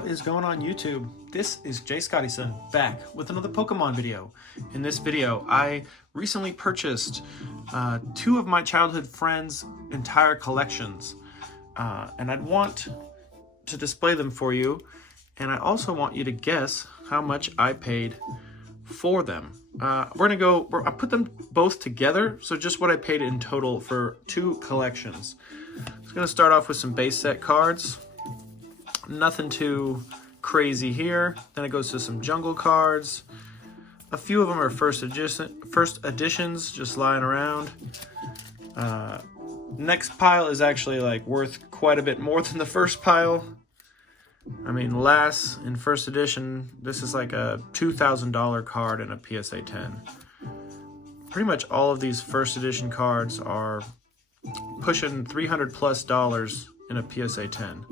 What is going on YouTube? This is JScottyson back with another Pokemon video. In this video, I recently purchased two of my childhood friends' entire collections. And I'd want to display them for you. And I also want you to guess how much I paid for them. I put them both together, so just what I paid in total for two collections. I'm going to start off with some base set cards. Nothing too crazy here. Then it goes to some jungle cards. A few of them are first editions, just lying around. Next pile is actually like worth quite a bit more than the first pile. I mean, last in first edition, this is like a $2,000 card in a PSA 10. Pretty much all of these first edition cards are pushing $300+ in a PSA 10.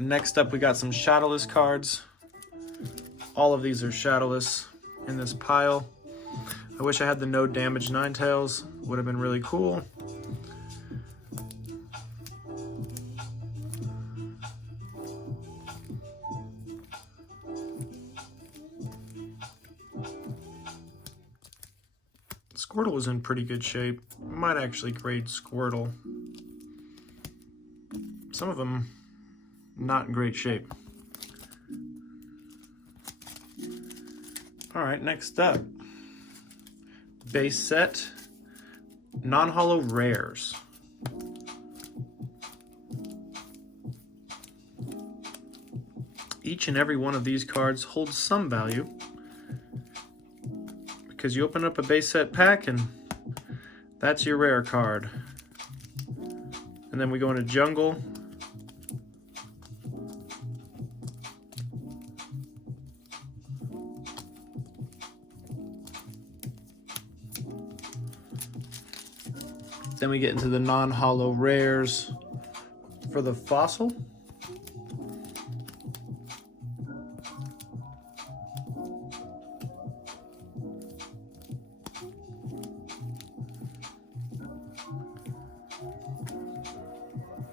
Next up, we got some shadowless cards. All of these are shadowless in this pile. I wish I had the no damage Ninetales. Would have been really cool. Squirtle was in pretty good shape. Might actually grade Squirtle. Some of them not in great shape. All right, next up, base set Non-Holo Rares. Each and every one of these cards holds some value because you open up a base set pack and that's your rare card. And then we go into jungle. Then we get into the non-holo rares for the fossil.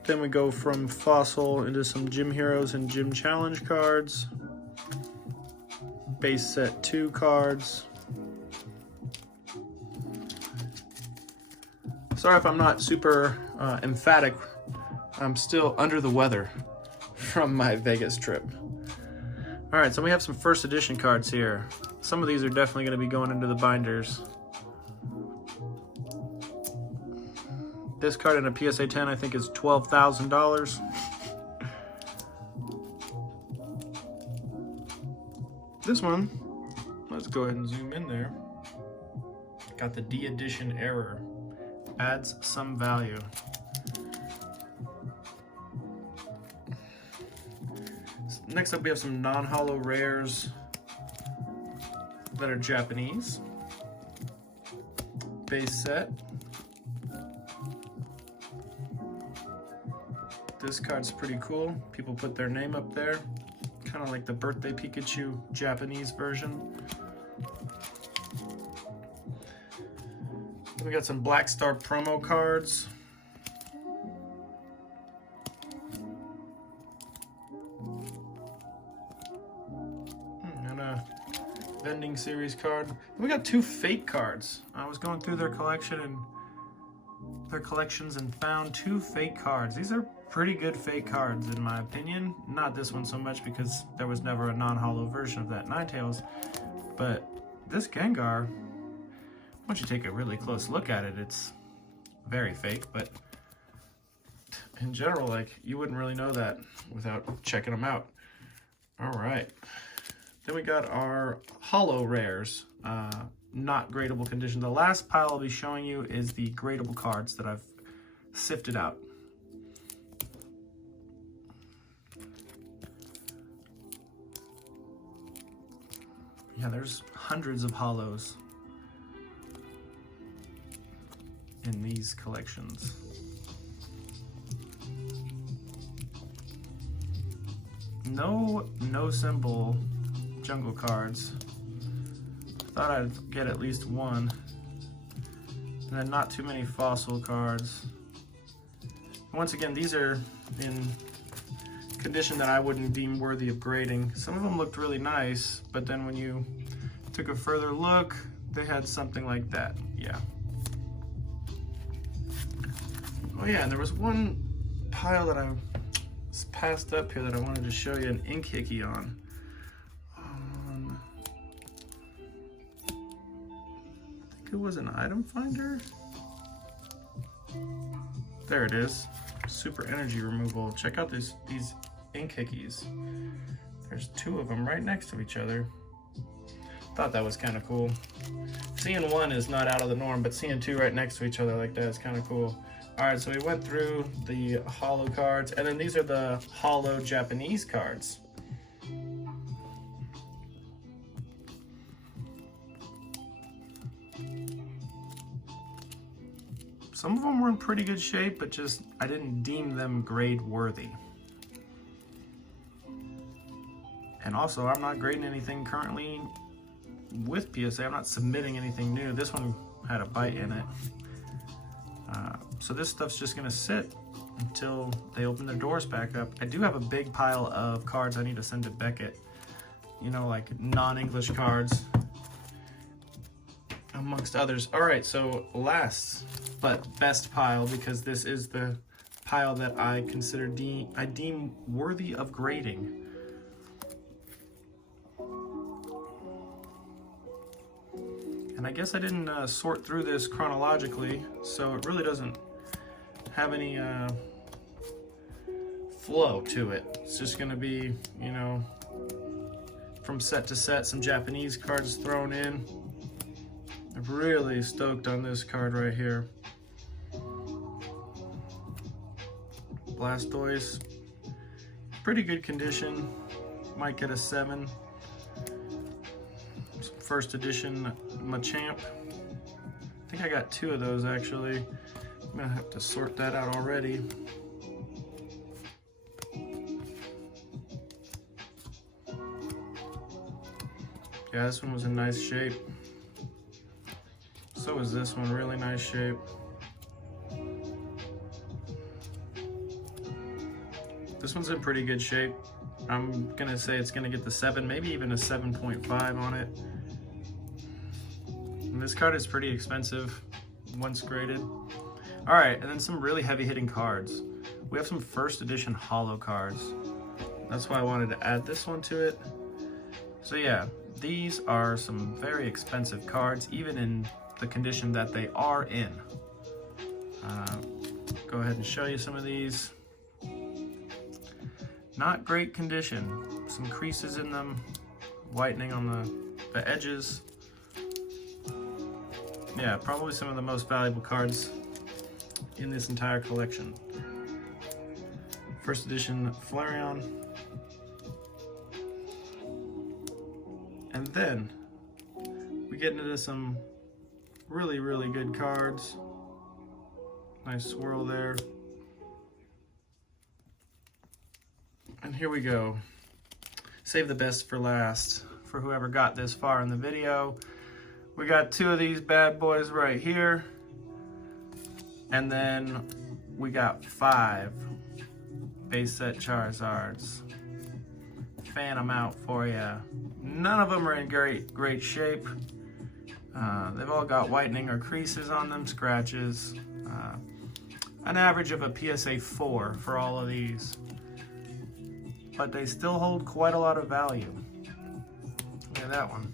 Then we go from fossil into some gym heroes and gym challenge cards. Base set 2 cards. Sorry if I'm not super emphatic. I'm still under the weather from my Vegas trip. All right, so we have some first edition cards here. Some of these are definitely going to be going into the binders. This card in a PSA 10 I think is $12,000. This one, let's go ahead and zoom in there. Got the D edition error. Adds some value. Next up we have some non-holo rares that are Japanese. Base set. This card's pretty cool. People put their name up there. Kind of like the birthday Pikachu Japanese version. We got some Black Star promo cards. And a vending series card. We got two fake cards. I was going through their collections and found two fake cards. These are pretty good fake cards in my opinion. Not this one so much because there was never a non-holo version of that Ninetales. But this Gengar, once you take a really close look at it, it's very fake, but in general, like, you wouldn't really know that without checking them out. All right. Then we got our holo rares, not gradable condition. The last pile I'll be showing you is the gradable cards that I've sifted out. Yeah, there's hundreds of holos in these collections. No symbol jungle cards. Thought I'd get at least one. And then not too many fossil cards. Once again, these are in condition that I wouldn't deem worthy of grading. Some of them looked really nice, but then when you took a further look, they had something like that. Yeah. Oh yeah, and there was one pile that I passed up here that I wanted to show you an ink hickey on. I think it was an item finder. There it is. Super energy removal. Check out these ink hickeys. There's two of them right next to each other. Thought that was kind of cool. Seeing one is not out of the norm, but seeing two right next to each other like that is kind of cool. All right, so we went through the holo cards, and then these are the holo Japanese cards. Some of them were in pretty good shape, but just I didn't deem them grade worthy. And also, I'm not grading anything currently with PSA. I'm not submitting anything new. This one had a bite in it. So this stuff's just gonna sit until they open their doors back up. I do have a big pile of cards I need to send to Beckett. You know, like non-English cards, amongst others. All right, so last but best pile, because this is the pile that I consider I deem worthy of grading. And I guess I didn't sort through this chronologically, so it really doesn't have any flow to it. It's just gonna be, you know, from set to set, some Japanese cards thrown in. I'm really stoked on this card right here. Blastoise, pretty good condition, might get a 7. Some first edition Machamp. I think I got 2 of those actually. I'm gonna have to sort that out already. Yeah, this one was in nice shape. So is this one, really nice shape. This one's in pretty good shape. I'm gonna say it's gonna get the 7, maybe even a 7.5 on it. And this card is pretty expensive once graded. All right, and then some really heavy hitting cards. We have some first edition holo cards. That's why I wanted to add this one to it. So yeah, these are some very expensive cards, even in the condition that they are in. Go ahead and show you some of these. Not great condition. Some creases in them, whitening on the edges. Yeah, probably some of the most valuable cards in this entire collection. First edition Flareon. And then we get into some really, really good cards. Nice swirl there. And here we go. Save the best for last for whoever got this far in the video. We got 2 of these bad boys right here. And then we got 5 base set Charizards. Fan them out for you. None of them are in great shape. They've all got whitening or creases on them, scratches. An average of a PSA 4 for all of these. But they still hold quite a lot of value. Look at that one.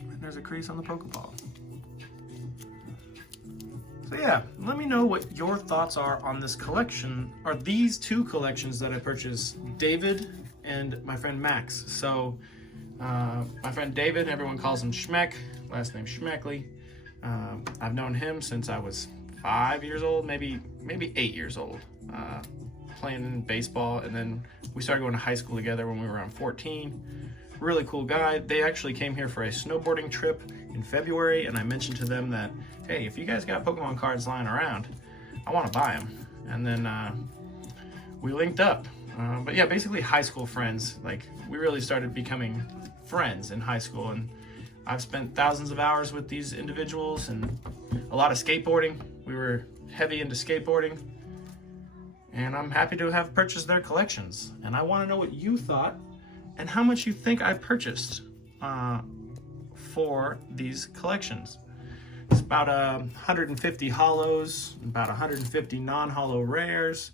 And there's a crease on the Pokeball. So yeah, let me know what your thoughts are on this collection, or these 2 collections that I purchased, David and my friend Max. So my friend David, everyone calls him Schmeck, last name Schmeckley. I've known him since I was 5 years old, maybe 8 years old, playing in baseball, and then we started going to high school together when we were around 14. Really cool guy. They actually came here for a snowboarding trip in February, and I mentioned to them that, hey, if you guys got Pokemon cards lying around, I want to buy them. And then we linked up. But yeah, basically high school friends. Like, we really started becoming friends in high school, and I've spent thousands of hours with these individuals and a lot of skateboarding. We were heavy into skateboarding, and I'm happy to have purchased their collections. And I want to know what you thought and how much you think I purchased for these collections. It's about 150 holos, about 150 non-holo rares.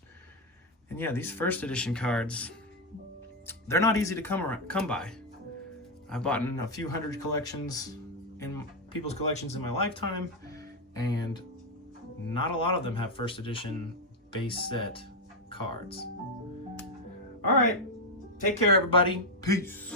And yeah, these first edition cards, they're not easy to come by. I've bought in a few hundred collections in people's collections in my lifetime, and not a lot of them have first edition base set cards. All right, take care, everybody. Peace.